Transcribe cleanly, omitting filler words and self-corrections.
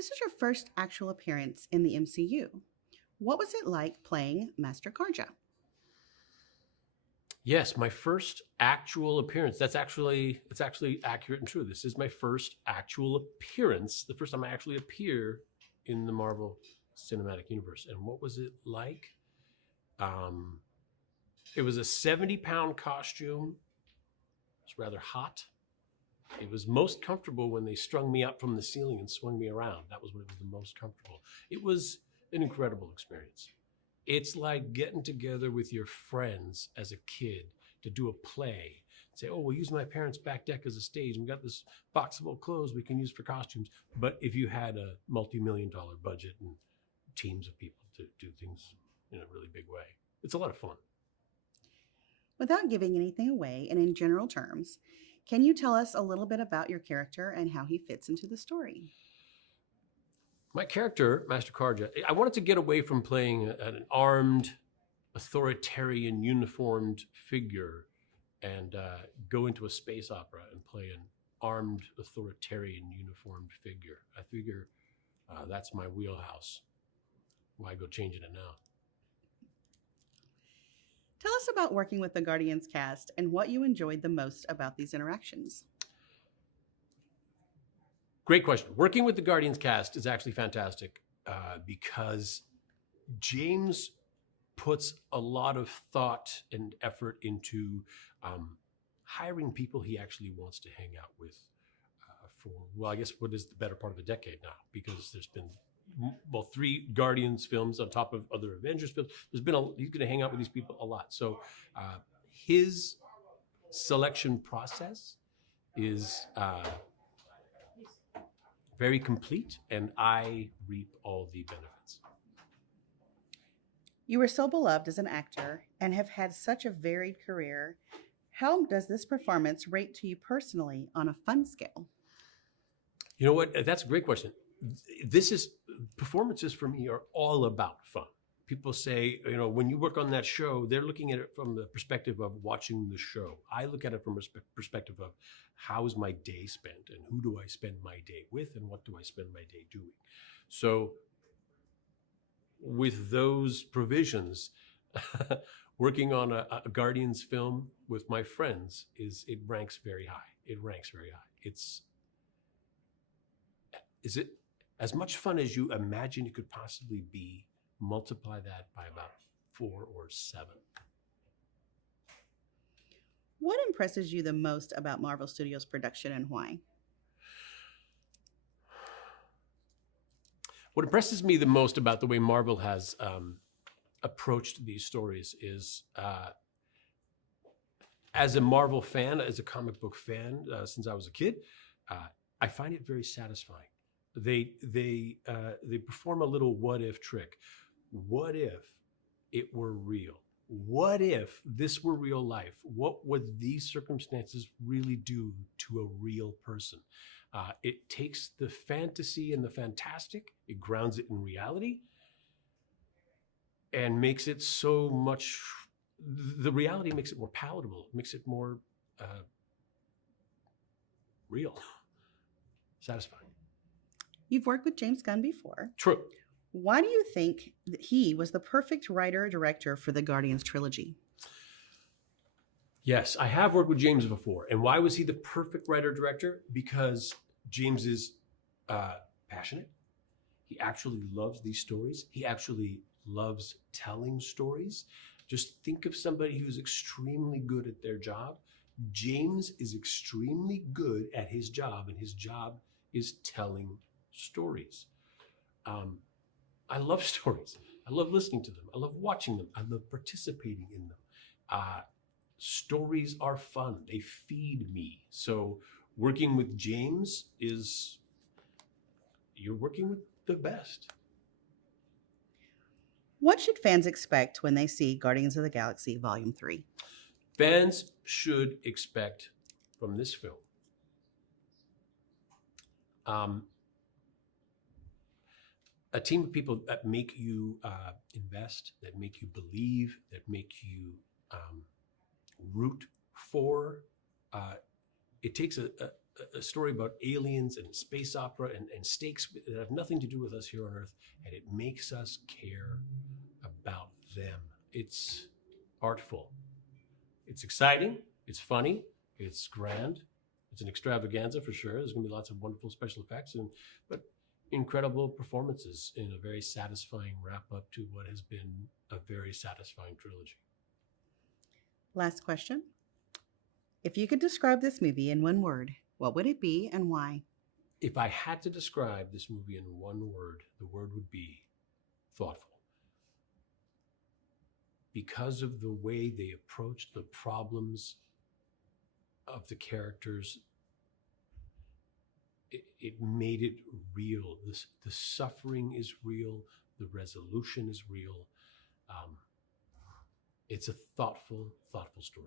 This is your first actual appearance in the MCU. What was it like playing Master Karja? Yes, my first actual appearance. It's actually accurate and true. This is my first actual appearance, the first time I actually appear in the Marvel Cinematic Universe. And what was it like? Um, it was a 70-pound costume. It's rather hot. It was most comfortable when they strung me up from the ceiling and swung me around. That was when it was the most comfortable. It was an incredible experience. It's like getting together with your friends as a kid to do a play. Say, oh, we'll use my parents' back deck as a stage. We got this box of old clothes we can use for costumes. But if you had a multi-million-dollar budget and teams of people to do things in a really big way, it's a lot of fun. Without giving anything away and in general terms, can you tell us a little bit about your character and how he fits into the story? My character, Master Karja, I wanted to get away from playing an armed, authoritarian, uniformed figure and go into a space opera and play an armed, authoritarian, uniformed figure. I figure that's my wheelhouse. Why go changing it now? Tell us about working with the Guardians cast and what you enjoyed the most about these interactions. Great question. Working with the Guardians cast is actually fantastic because James puts a lot of thought and effort into hiring people he actually wants to hang out with for, well, I guess what is the better part of a decade now, because there's been, well, 3 Guardians films on top of other Avengers films. He's going to hang out with these people a lot. So his selection process is very complete, and I reap all the benefits. You were so beloved as an actor and have had such a varied career. How does this performance rate to you personally on a fun scale? You know what? That's a great question. Performances for me are all about fun. People say, you know, when you work on that show, they're looking at it from the perspective of watching the show. I look at it from a perspective of how is my day spent and who do I spend my day with and what do I spend my day doing. So with those provisions, working on a Guardians film with my friends it ranks very high. It ranks very high. Is it as much fun as you imagine it could possibly be? Multiply that by about 4 or 7. What impresses you the most about Marvel Studios' production and why? What impresses me the most about the way Marvel has approached these stories is, as a Marvel fan, as a comic book fan, since I was a kid, I find it very satisfying. They perform a little what if trick. What if it were real? What if this were real life? What would these circumstances really do to a real person? It takes the fantasy and the fantastic, it grounds it in reality, and makes it so much, the reality makes it more palatable, makes it more real, satisfying. You've worked with James Gunn before. True. Why do you think that he was the perfect writer-director for the Guardians trilogy? Yes, I have worked with James before. And why was he the perfect writer-director? Because James is passionate. He actually loves these stories. He actually loves telling stories. Just think of somebody who's extremely good at their job. James is extremely good at his job, and his job is telling stories. I love stories. I love listening to them. I love watching them. I love participating in them. Stories are fun. They feed me. So working with James you're working with the best. What should fans expect when they see Guardians of the Galaxy Volume 3? Fans should expect from this film a team of people that make you invest, that make you believe, that make you root for. It takes a story about aliens and space opera and stakes that have nothing to do with us here on Earth, and it makes us care about them. It's artful. It's exciting. It's funny. It's grand. It's an extravaganza for sure. There's going to be lots of wonderful special effects, but incredible performances in a very satisfying wrap up to what has been a very satisfying trilogy. Last question. If you could describe this movie in one word, what would it be and why? If I had to describe this movie in one word, the word would be thoughtful. Because of the way they approached the problems of the characters, it made it real. The suffering is real. The resolution is real. It's a thoughtful story.